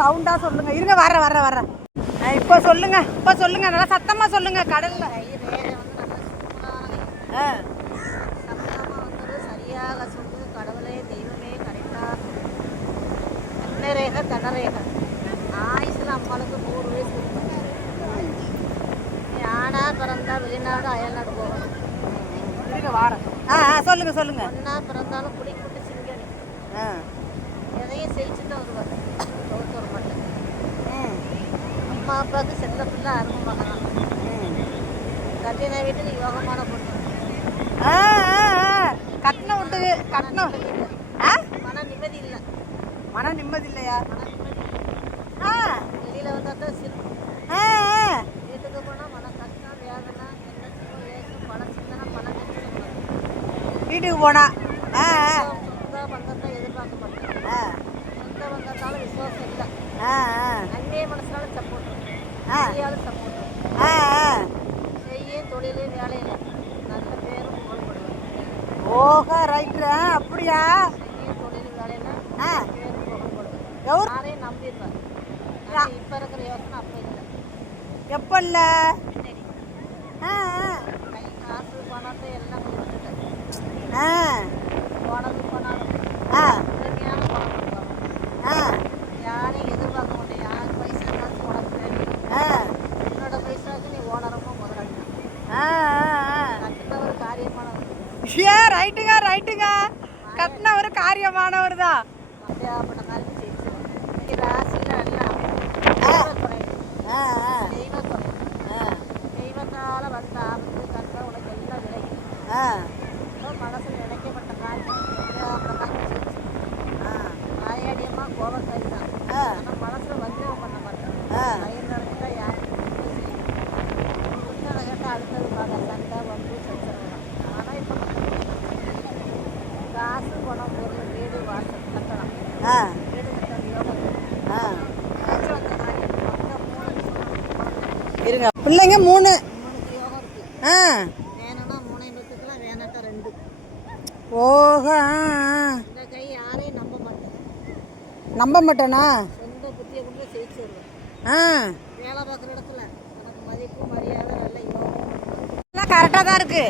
சவுண்டா சொல்லுங்க. இருங்க வர இப்போ சொல்லுங்க நல்லா சத்தமா சொல்லுங்க. கடல்ல சரியாக சொல்லு கடவுளே தெய்வமே கரெக்டா ரேகை தடரேகை ஆயுசில் அம்மாளுக்கு 100 வயசு ஆனா பிறந்தா வெளிநாடு அயல்நாடு போகணும். இருங்க வாரம். சொல்லுங்க. ஒன்னா பிறந்தாலும் குடி கூட்டு சிங்கனி எதையும் செழிச்சுட்டு வருவார். தோற்று வர மாட்டேன். அம்மா அப்பாவுக்கு செல்ல பிள்ளை அருமை மகனான். கல்யாண வீட்டுக்கு யோகமான பொண்ணு. மன நிம்மதி இல்லை. வெளியில வந்தா தான் சிரிப்பு. வீட்டுக்கு போனா மன கஷ்டம் வேதனை என்ன செய்வோம் ஏசும் பல சிந்தனை பல வீட்டுக்கு போனா சொந்த பந்தத்தை எதிர்பார்க்க மாட்டேன். சொந்த பந்தத்தால விசுவாசம் இல்லை. அந்நிய மனசுனால சப்போர்ட் சப்போர்ட் செய்யும் தொழில் வேலையில் நல்ல பேரும் புகழ்படுவேன். ஓஹோ ரைட்டு. அப்படியா? செய்யும் தொழில் வேலையில் பேரும் புகழ்படுவேன். யாரையும் நம்பிடுவேன். இப்போ இருக்கிற யோசனை அப்போ இல்லை. எப்போ இல்லை? கை காசு பணத்தை எல்லாம் கொடுத்துட்டேன். போனது போனாலும் உண்மையான பணம் கொடுப்பாங்க. யாரையும் எதிர்பார்க்க மாட்டேன். யார் பைசா காசு உனக்கு வேணும். என்னோட பைசாவுக்கு நீ ஓனரமாக முதலாளி. கட்டின ஒரு காரியமானவர். ரைட்டுங்க. கட்டின ஒரு காரியமானவர் தான். அப்படியாப்பட்ட காரியம் செய்து ராசியில் எல்லாம் தெய்வத்தால் வந்த ஆபத்து கண்ட உனக்கு எல்லாம் விலகி மனசில் நினைக்கப்பட்ட காரியம் அப்படியாப்பட்ட காரியம் செய்து வாயாடியம்மா கோபக்காரி தான். ஆனால் மனசில் வஞ்சகம் பண்ண மாட்டேன். வயிறு நடந்துட்டா யாருக்கு புத்தகம் கேட்டால் அடுத்தது பார்க்க சண்டை வம்பு சச்சரவு தான். ஆனால் இப்போ காசு பணம் பொருள் வீடு வாசல் கட்டണം. வீடு கட்டணும் யோகம் வந்த காரியம் இருங்க. பிள்ளைங்க 3 யோகம் இருக்கு. வேணும்னா 3 பேத்துக்குலாம் வேணாட்டா 2. ஓஹோ. இந்த கை யாரையும் நம்ப மாட்டேன். நம்ப மாட்டேனா? சொந்த புத்தியை கொண்டு ஜெயிச்சு வருவேன். வேலை பார்க்குற இடத்துல எனக்கு மதிப்பு மரியாதை நல்ல யோகம் கரெக்டாக தான் இருக்கு.